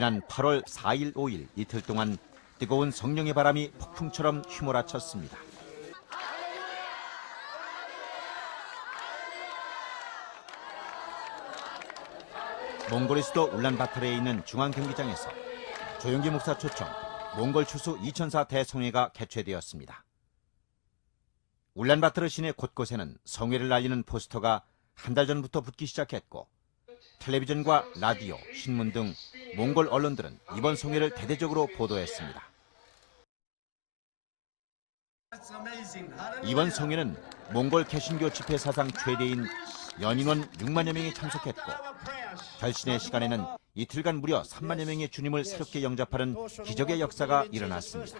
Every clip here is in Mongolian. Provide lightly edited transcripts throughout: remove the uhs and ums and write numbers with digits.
지난 8월 4일, 5일 이틀 동안 뜨거운 성령의 바람이 폭풍처럼 휘몰아쳤습니다. 몽골의 수도 울란바토르에 있는 중앙경기장에서 조영기 목사 초청 몽골 추수 2004 대성회가 개최되었습니다. 울란바토르 시내 곳곳에는 성회를 알리는 포스터가 한 달 전부터 붙기 시작했고 텔레비전과 라디오, 신문 등 몽골 언론들은 이번 성회를 대대적으로 보도했습니다. 이번 성회는 몽골 개신교 집회 사상 최대인 연인원 6만여 명이 참석했고 결신의 시간에는 이틀간 무려 3만여 명의 주님을 새롭게 영접하는 기적의 역사가 일어났습니다.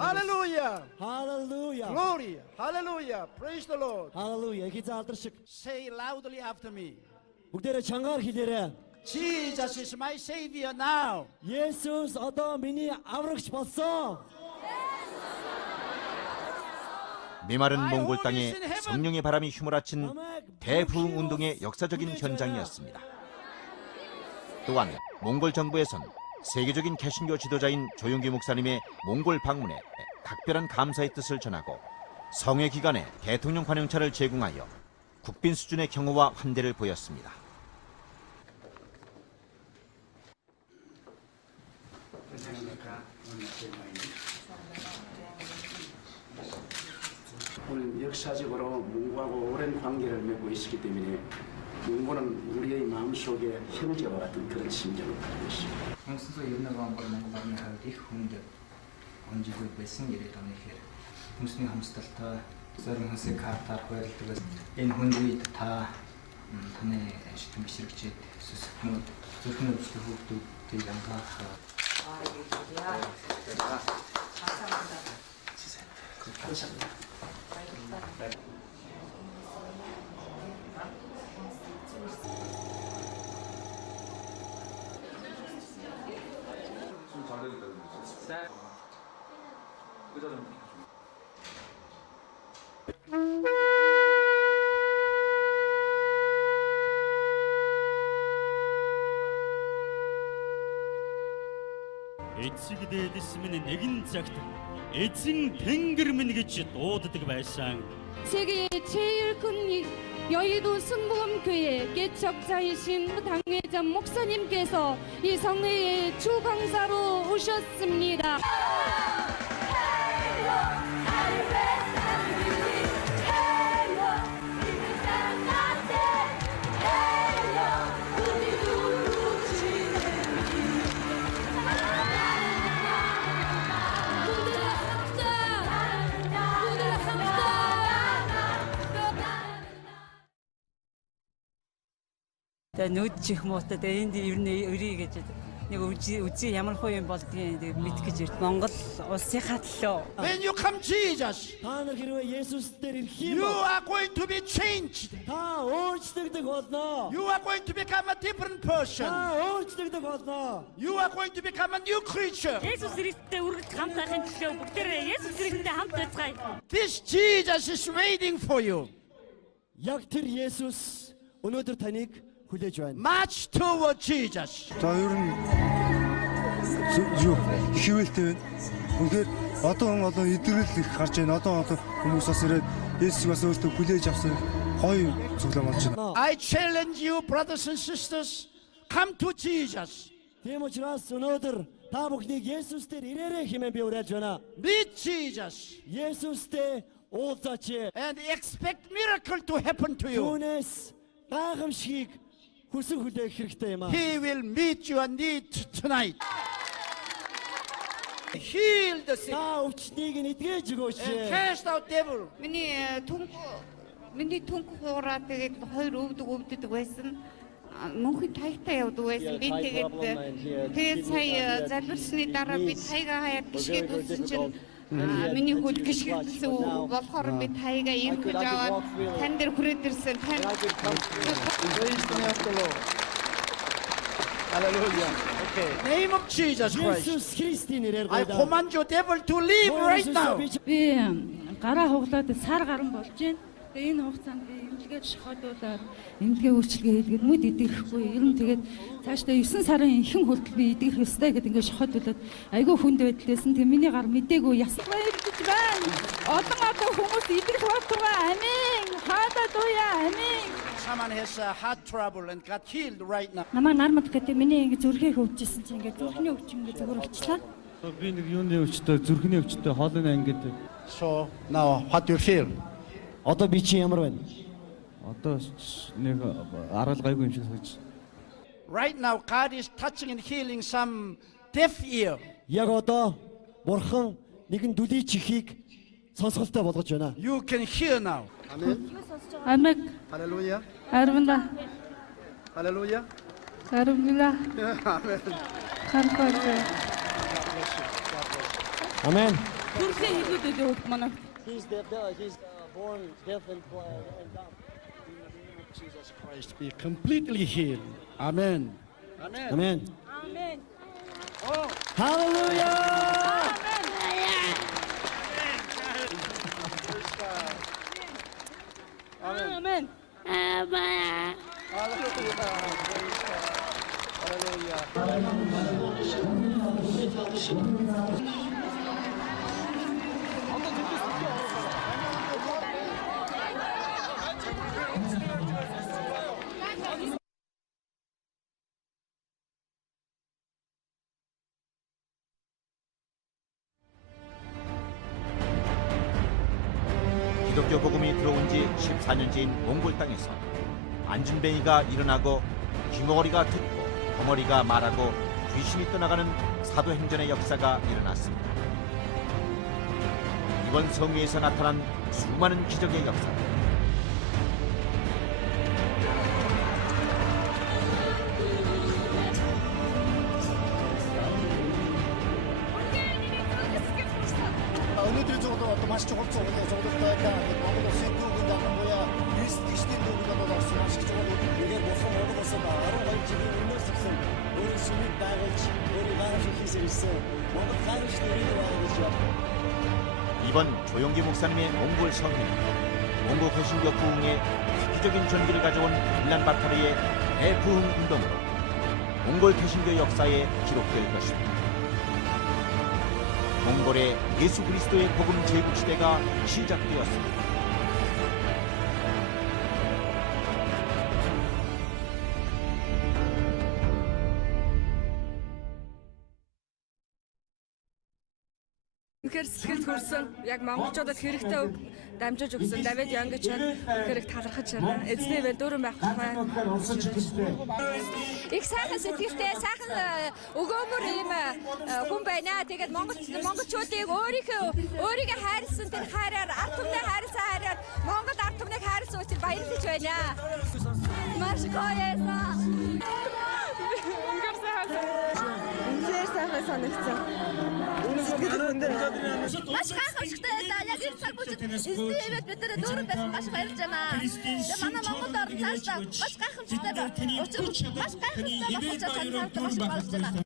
Hallelujah. Hallelujah. Glory. Hallelujah. Praise the Lord. Hallelujah. Say loudly after me. бүгдээрээ чангаар хэлээрэй. Jesus is my savior now. 예수스 одоо миний аврагч болсон. 메마른 몽골 땅에 성령의 바람이 휘몰아친 대부흥 운동의 역사적인 현장이었습니다. 또한 몽골 정부에선 세계적인 개신교 지도자인 조용기 목사님의 몽골 방문에 각별한 감사의 뜻을 전하고 성회 기간에 대통령 관용차를 제공하여 국빈 수준의 경호와 환대를 보였습니다. 오늘 역사적으로 몽골하고 오랜 관계를 맺고 있기 때문에 몽골은 우리의 마음속에 형제와 같은 그런 심정을 가지고 있습니다. Хүмүүсээ ер нь Монголын хувьд их хүнд онжиггүй байсан яриад байгаа нэхээр хүмүүсийн хамсдалтай зорин хасыг картаар хуваалдаг. Энэ хүнд үед та таны шитгэн бишрэгчэд сүсгмүүд зөвхөн өвчлөх хүүхдүүдийг анхаарах 감사합니다. Эцэг дээдэс минь нэгэн цагт эзэн тэнгэр минь гэж дууддаг байсан. 세계의 제일 큰 여의도 승복음교회 개척자이신 당회장 목사님께서 이 성회의 주 강사로 오셨습니다. Нүдчих муутай энд ер нь өрий гэж нэг үзий ямар хувь юм болдгийг мэдэх гэж ирд. Монгол улсынхаа төлөө. When you come Jesus, Та нар хэрвээ Есүс дээр ирэх you юм бол are going to be changed. та өөрчлөгдөх болно. You are going to become a different person. Та өөрчлөгдөх болно. You are going to become a new creature. Есүс Христтэй үргэлж хамт байхын төлөө бүгдээрээ Есүс Христтэй хамт байцгаая. This Jesus is waiting for you. Яг тэр Есүс өнөөдөр таныг хүлээж байна. March toward Jesus. За ер нь юу хөвөлтэй байна. Үнэхээр одоо идэвхтэй их гарч байна. Одоо хүмүүс бас ирээд Есүсийг бас өөртөө хүлээж авсан гоё зүйлээ болж байна. I challenge you, brothers and sisters, come to Jesus. Тийм учраас өнөөдөр та бүхнийг Есүс дээр ирээрэй хэмээн би уриалж байна. Meet Jesus Есүстэй уулзаач. and expect miracle to happen to you. Түүнээс гайхамшигыг хүсэн хүлээх хэрэгтэй юм аа. He will meet your need tonight. Heal the sick Та өвчнийг нь эдгэж өгөөч. and cast out devil. миний түнх хуураа тэгээд хоёр өвдөг байсан. Мөнхийн таягтай явдаг байсан. Би тэгээд сая залбирсны дараа би таяга хаяад гიშгээд үзсэн чинь миний хөл гიშгэлсэн болохоор би таяга ирэх аваад тань дээр хүрээд ирсэн. Hallelujah. Okay. Name of Jesus Christ. Есүс Христийн нэрээр I command your devil to leave right now. Би гараа хуглаад сар гарan болж байна. Энэ хугацаанд би эмнэлгээд шохоодуулаад эмнэлгээ үйлчилгээ хийгээд мүд идэрэхгүй. Ер нь тэгээд цаашдаа 9 сарын ихэнх хүртэл би идэрх ёстой гэдэг ингээд шохоодуулаад айгүй хүнд байдлээсэн. Тэгээ миний гар мдээгүй ясалгаа ирдэж байна. Одоо хүмүүс идэрх болтугай. Амин. Халелуя. Амин. Someone has heart trouble and got healed right now. Намаа нармад гэдэг миний ингэ зүрхээ хөвжсэн чи ингэ зүрхний өвч ингэ зүгээр болчихлаа. Би нэг юуны өвчтэй, зүрхний өвчтэй, хоолойн ангид. So now what do you feel? Одоо би чи ямар байна? Одоо нэг аргал гайгүй юм шиг санагдаж. Right now God is touching and healing some deaf ear. Яг одоо бурхан нэгэн дүлий чихийг сонсголтой болгож байна. You can hear now. Амин. 할렐루야. Арвна. 할렐루야. Арвна. Харкоорой. Амен. Бүрхэн хэлүүдэд явах манай. He's born deaf and dumb. Jesus Christ be completely healed. Amen. Amen. Amen. Amen. Oh, Hallelujah. Amen. 기독교 복음이 들어온 지 14년째인 몽골 땅에서 안진뱅이가 일어나고 귀머거리가 듣고 벙어리가 말하고 귀신이 떠나가는 사도행전의 역사가 일어났습니다. 이번 성회에서 나타난 수많은 기적의 역사. Өнөөдөр зөвхөн одоо маш чухал зөвлөлттэй байгаа. Монгол улсын түүхэнд байгаа буюу Христийн түүхэнд одоо орсон маш чухал үгээр болсон Монгол улсад 12 жилийн өмнөөс ирсэн өөрийн сүмийг байгуулж өөрийн гайхамшиг хийсэн Монгол гайхамш нэрийг байгуулж байна. 이번 조용기 목사님의 몽골 성회는 몽골 개신교 부흥에 획기적인 전기를 가져온 울란바토르의 대부흥 운동으로 몽골 개신교 역사에 기록될 것입니다. 몽골의 예수 그리스도의 복음 제국 시대가 시작되었습니다. Тэгэхээр сэтгэл хүрсэн яг монголчуудад хэрэгтэй үг дамжиж өгсөн Давид Янгич хэрэг талархаж байна. Эзний вэ дөрөв байх тухай. Их сайхан сэтгэлтэй, сайхан өгөөмөр юм хүн байна. Тэгээд монголчуудыг өөрийгөө хайрлсан тэр хайраар, ард түмнээ хайрлсан хайраар Монгол ард түмнийг хайрлсан учраас баярлаж байна. Маш гоёсан. Үнээр сайхан санагдсан. Маш гайхамшигтай байлаа. Яг энэ цаг үед эзний хэвэд бид нар дөрөв байсан маш баярлж байна. Тэгээд манай Монголд орн цаашдаа маш гайхамшигтай байна. Учир маш гайхамшигтай болж байгаа маш баярлж байна.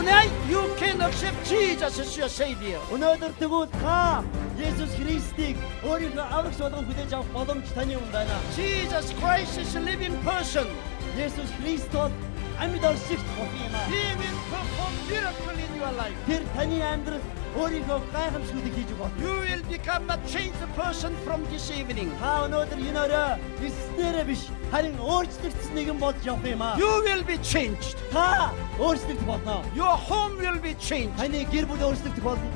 tonight you can accept Jesus as your Savior. Өнөөдөр тэгвэл та Есүс Христийг өөрийнхөө аврагч болгон хүлээж авах боломж таны өмнө байна. Jesus Christ is a living person. Есүс Христос амьд оршигч болсон юм аа. He will perform miracle in your life. Тэр таны амьдралд өөрийнхөө гайхамшигтыг хийж болно. You will become a changed person from this evening. Та өнөөдөр энэ өрөө эснээрээ биш харин өөрчлөгдсөн нэгэн болж явах юм аа. You will be changed. Та өөрчлөгдөх болно. Your home will be changed. Таны гэр бүл өөрчлөгдөх болно.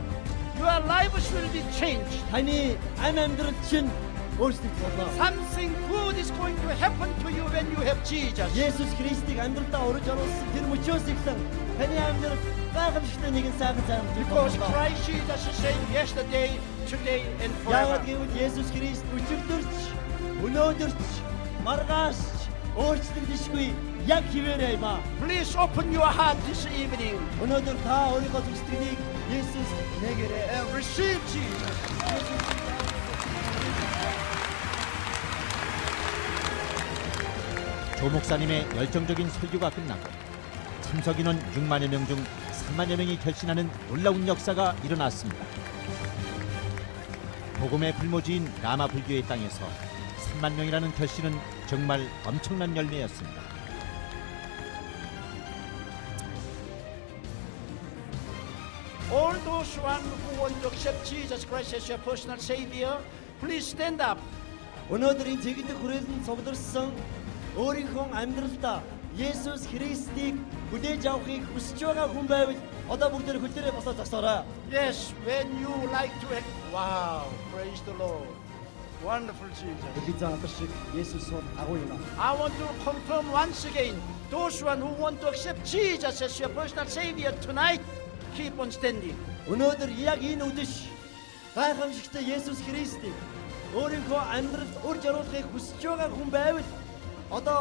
Your lives will be changed. Таны амьдрал чинь өөрчлөгдөх болно. Something good is going to happen to you when you have Jesus. Есүс Христийг амьдралдаа урьж оруулсан тэр мөчөөс ихсэн таны амьдрал гайхамшигтай нэгэн сайхан цаг Because Christ Jesus is the same yesterday, today, and Яагаад forever. гэвэл Есүс Христ өчигдөрч, өнөөдөрч, маргааш өөрчлөгдөшгүй яг хിവэрэ юм аа. Please open your heart this evening Өнөөдөр та өөрийнхөө зүстгэнийг Есүс нэгэрээ. and receive Jesus. 조 목사님의 열정적인 설교가 끝나고 참석 인원 6만여 명 중 3만여 명이 결신하는 놀라운 역사가 일어났습니다. 복음의 불모지인 라마 불교의 땅에서 3만 명이라는 결신은 정말 엄청난 열매였습니다. All those one who want to accept Jesus Christ as your personal Savior, please stand up. Өнөөдөр энэ зэгдэх хүрээлэн цугларсан өөрийнхөө амьдралдаа Есүс Христийг хүлээж авахыг хүсэж байгаа хүн байвал одоо бүгдээ хөлдөрөө босоод зогсоорой. Yes, when you like to act. Wow, praise the Lord. Wonderful Jesus. Би заатар шиг Есүс сууд агуу юм аа. I want to confirm once again, those one who want to accept Jesus as your personal Savior tonight, keep on standing. Өнөөдөр яг энэ үдэш гайхамшигтай Есүс Христийг өөрийнхөө амьдралд урьж оруулахыг хүсэж байгаа хүн байвал одоо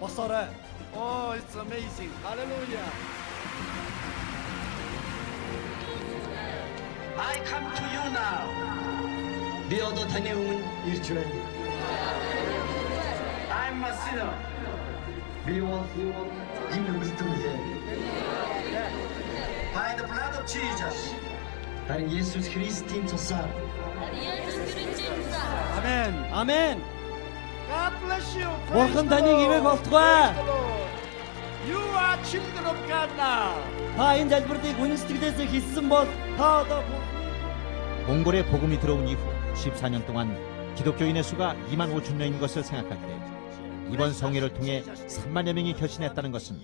босоорой. Oh, it's amazing. Hallelujah. I come to you now. Би одоо таны өмнө ирж байна. I'm a sinner. Би бол энэ үстэмлээ. By the blood of Jesus. Харин Есүс Христийн цусаар. Amen. Амен. God bless you. Бурхан Praise the таныг ивэг Lord. болтугай. Praise the Lord. You are children of God now. Та энэ залбирыг үнэсгэлээс хэлсэн бол та одоо 몽골에 복음이 들어온 이후 14년 동안 기독교인의 수가 2만 5천 명인 것을 생각할 때 이번 성회를 통해 3만여 명이 결신했다는 것은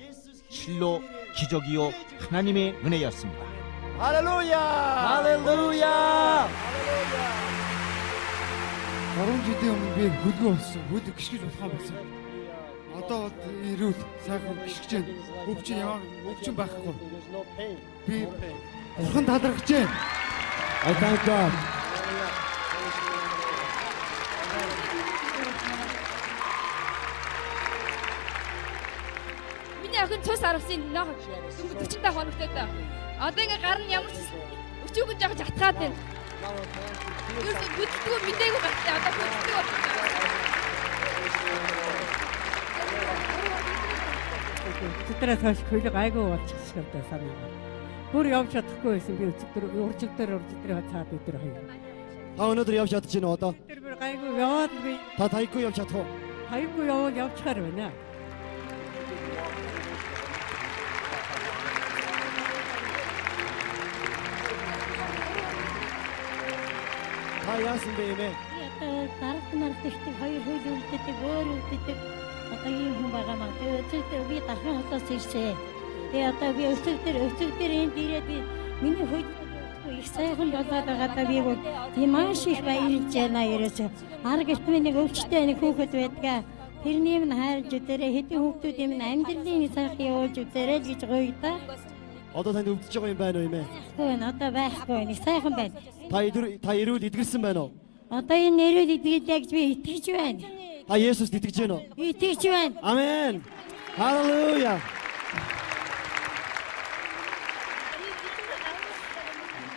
실로 기적이요 하나님의 은혜였습니다. Hallelujah. 할렐루야. Орон жилийн өмнө би хөлгөө болсон. Хөл гიშгэж болохоо болсон. Одоо ирүүл сайхан гიშгэж байна. Өвчин яваа өвчин байхгүй. Би бурхан талархаж байна. I thank God. Миний охин цус аравсан нөх 45 хоногтой та. Одоо ингээ гар нь ямар ч өчөөгөө жоо жатгаад байна. Юус бүддгөө мэдээгүй байна. Одоо бүддгөө. Өчигдөрөөс хойш хөлөг айгүй болчихсон гэдэг санаа. Бүр явж чадахгүй байсан би өчигдөр цаад өдөр хоёр. Та өнөөдөр явж чадчих нь одоо. Тэр бүр гайгүй яваад би Та тайгүй явж чадах уу? хайгүй яваад явчихаар байна. Та яасан бэ эмээ? Дарагт мартагчдаг хоёр хөл үлддэг, өөр үлддэг. Одоо ийм хүн байгаа маа. Тэгээ өчигдөр би дахин хотоос ирсээ. Тэгээ одоо би өчигдөр энд ирээд би миний хөл их сайхан болоод байгаадаа би бол маш их баярлж байна ерөөсө. Аргт миний өвчтэй нэг хүүхэд байдгаа. Тэрнийг нь хайрж өдөрөө хэдэн хүүхдүүд юм амьдралын сайхан явуулж өдөрөө гэж гоё та. Одоо танд өвдөж байгаа юм байна уу эмээ? Гүн одоо байхгүй нэг сайхан байна. Та ирүүл идгэрсэн байна уу? Одоо энэ нэрүүд идэгдээ гэж би итгэж байна. Та Есүст итгэж байна уу? Итгэж байна. Амен. Халелуя.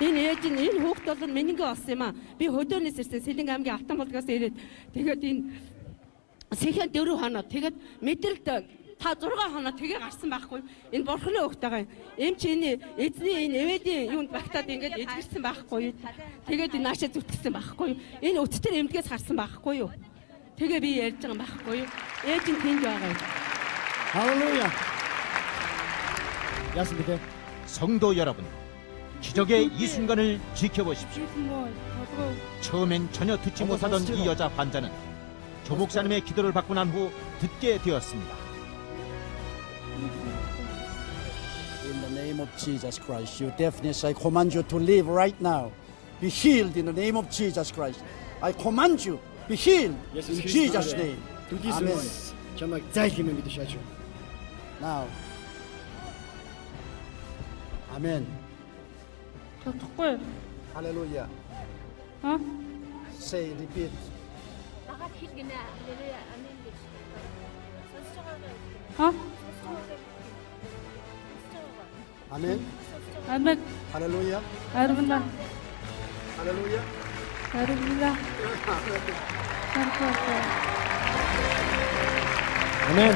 Энэ ээж нь энэ хүүхд бол минийгээ олсон юм аа. Би хөдөөнөөс ирсэн Сэлэнг аймгийн Автан болдгоос ирээд тэгээд энэ сэхэн 4 хоноо тэгээд мэдрэлд та 6 хоноо тэгээ гарсан байхгүй. Энэ бурхны өгтэйгаа эм чи энэ эзний энэ эвэдийн юунд багтаад ингээд эдгэрсэн байхгүй. Тэгээд энэ наашаа зүтгэсэн байхгүй. Энэ өттөр эмдгээс харсан байхгүй юу. Тэгээ би ярьж байгаа байхгүй юу. Ээж нь тэнд байгаа юм. 할렐루야. 야스입니다. 성도 여러분, 기적의 이 순간을 지켜보십시오. 처음엔 전혀 듣지 못하던 이 여자 환자는 조 목사님의 기도를 받고 난 후 듣게 되었습니다. In the name of Jesus Christ, you deafness, I command you to leave right now. Be healed in the name of Jesus Christ. I command you, be healed in Jesus' name. Amen. 정말 잘 힘을 믿으셔야죠. Now, 아멘. чадахгүй. 할렐루야. Аа? Say, repeat. 나가 хэлгэнэ. Халелуя. Амен гэж. Сонсож байгаагаа. Аа? 아멘. Амиг 할렐루야. арвна. 할렐루야. Арвна. 아멘.